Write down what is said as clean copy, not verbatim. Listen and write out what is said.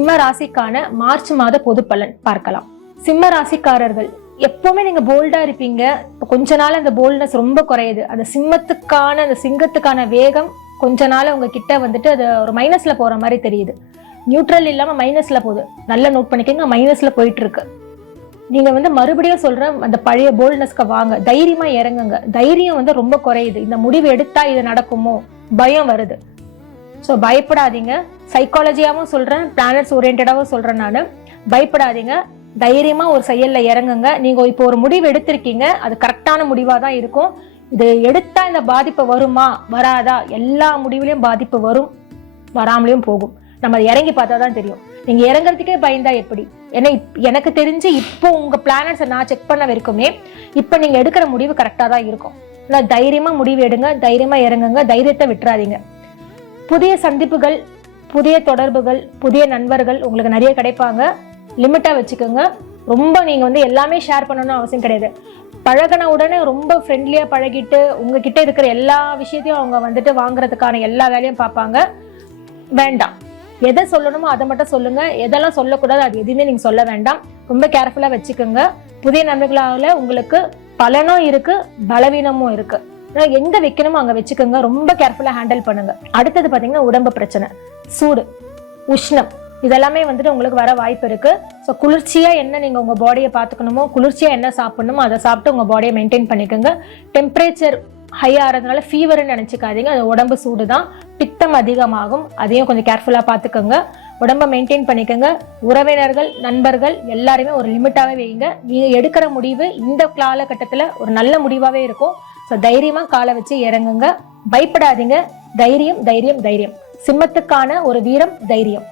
சிம்ம ராசிக்கான மார்ச் மாத பொது பலன் பார்க்கலாம். சிம்ம ராசிக்காரர்கள் எப்பவுமே நீங்க போல்டா இருப்பீங்க. கொஞ்ச நாள் அந்த போல்ட்னஸ் ரொம்ப குறையுது. அந்த சிம்மத்துக்கான அந்த சிங்கத்துக்கான வேகம் கொஞ்ச நாள் உங்க கிட்ட வந்துட்டு அது ஒரு மைனஸ்ல போற மாதிரி தெரியுது. நியூட்ரல் இல்லாம மைனஸ்ல போகுது. நல்லா நோட் பண்ணிக்கோங்க, மைனஸ்ல போயிட்டு இருக்கு. நீங்க மறுபடியும் சொல்ற அந்த பழைய போல்ட்னஸ்க்கு வாங்க, தைரியமா இறங்குங்க. தைரியம் ரொம்ப குறையுது. இந்த முடிவு எடுத்தா இது நடக்குமோ பயம் வருது. ஸோ பயப்படாதீங்க. சைக்காலஜியாவும் சொல்றேன், பிளானட்ஸ் ஓரியன்டாவும் சொல்றேன். நான் பயப்படாதீங்க, தைரியமா ஒரு செயல்ல இறங்குங்க. நீங்க இப்போ ஒரு முடிவு எடுத்திருக்கீங்க, அது கரெக்டான முடிவா தான் இருக்கும். இது எடுத்தா இந்த பாதிப்பு வருமா வராதா, எல்லா முடிவுலையும் பாதிப்பு வரும், வராமலையும் போகும். நம்ம அதை இறங்கி பார்த்தா தான் தெரியும். நீங்க இறங்குறதுக்கே பயந்தா எப்படி? ஏன்னா எனக்கு தெரிஞ்சு இப்போ உங்க பிளானட்ஸை நான் செக் பண்ண வரைக்குமே இப்போ நீங்க எடுக்கிற முடிவு கரெக்டா தான் இருக்கும். ஆனால் தைரியமா முடிவு எடுங்க, தைரியமா இறங்குங்க, தைரியத்தை விட்டுறாதீங்க. புதிய சந்திப்புகள், புதிய தொடர்புகள், புதிய நண்பர்கள் உங்களுக்கு நிறைய கிடைப்பாங்க. லிமிட்டா வச்சுக்கோங்க. ரொம்ப நீங்க எல்லாமே ஷேர் பண்ணணும்னு அவசியம் கிடையாது. பழகின உடனே ரொம்ப ஃப்ரெண்ட்லியா பழகிட்டு உங்ககிட்ட இருக்கிற எல்லா விஷயத்தையும் அவங்க வாங்குறதுக்கான எல்லா வேலையும் பார்ப்பாங்க. வேண்டாம். எதை சொல்லணுமோ அதை மட்டும் சொல்லுங்க. எதெல்லாம் சொல்லக்கூடாது அது எதுவுமே நீங்க சொல்ல வேண்டாம். ரொம்ப கேர்ஃபுல்லா வச்சுக்கோங்க. புதிய நண்பர்களால உங்களுக்கு பலனும் இருக்கு, பலவீனமும் இருக்கு. எங்க வைக்கணுமோ அங்க வச்சுக்கோங்க. ரொம்ப கேர்ஃபுல்லா ஹேண்டில் பண்ணுங்க. அடுத்தது பாத்தீங்கன்னா உடம்பு பிரச்சனை, சூடு, உஷ்ணம், இதெல்லாமே உங்களுக்கு வர வாய்ப்பு இருக்கு. ஸோ குளிர்ச்சியா என்ன நீங்க உங்க பாடியை பார்த்துக்கணுமோ, குளிர்ச்சியா என்ன சாப்பிடணுமோ அதை சாப்பிட்டு உங்க பாடியை மெயின்டைன் பண்ணிக்கோங்க. டெம்பரேச்சர் ஹை ஆகிறதுனால ஃபீவர்னு நினைச்சுக்காதீங்க. அது உடம்பு சூடு தான், பித்தம் அதிகமாகும். அதையும் கொஞ்சம் கேர்ஃபுல்லா பார்த்துக்கோங்க. உடம்ப மெயின்டைன் பண்ணிக்கோங்க. உறவினர்கள், நண்பர்கள் எல்லாருமே ஒரு லிமிட்டாவே வைங்க. நீங்க எடுக்கிற முடிவு இந்த காலகட்டத்துல ஒரு நல்ல முடிவாவே இருக்கும். ஸோ தைரியமா காலை வச்சு இறங்குங்க. பயப்படாதீங்க. தைரியம் தைரியம் தைரியம். சிம்மத்துக்கான ஒரு வீரம் தைரியம்.